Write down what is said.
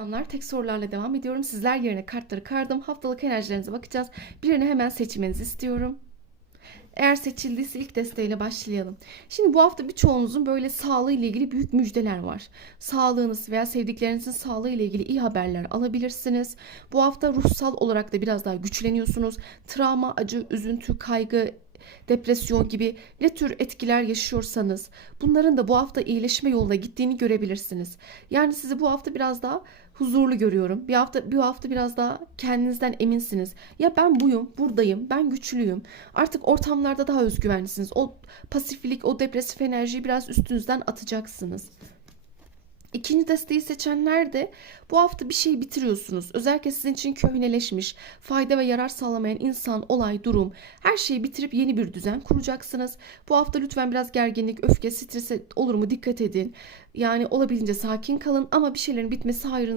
Selamlar. Tek sorularla devam ediyorum. Sizler yerine kartları kardım. Haftalık enerjilerinize bakacağız. Birini hemen seçmenizi istiyorum. Eğer seçildiyse ilk desteğiyle başlayalım. Şimdi bu hafta birçoğunuzun böyle sağlığı ile ilgili büyük müjdeler var. Sağlığınız veya sevdiklerinizin sağlığı ile ilgili iyi haberler alabilirsiniz. Bu hafta ruhsal olarak da biraz daha güçleniyorsunuz. Travma, acı, üzüntü, kaygı, depresyon gibi ne tür etkiler yaşıyorsanız bunların da bu hafta iyileşme yoluna gittiğini görebilirsiniz. Yani sizi bu hafta biraz daha huzurlu görüyorum. Bir hafta bir hafta biraz daha kendinizden eminsiniz. Ya ben buyum, buradayım, ben güçlüyüm. Artık ortamlarda daha özgüvenlisiniz. O pasiflik, o depresif enerjiyi biraz üstünüzden atacaksınız. İkinci desteği seçenler de bu hafta bir şey bitiriyorsunuz. Özellikle sizin için köhneleşmiş, fayda ve yarar sağlamayan insan, olay, durum her şeyi bitirip yeni bir düzen kuracaksınız. Bu hafta lütfen biraz gerginlik, öfke, strese olur mu dikkat edin. Yani olabildiğince sakin kalın ama bir şeylerin bitmesi hayrınıza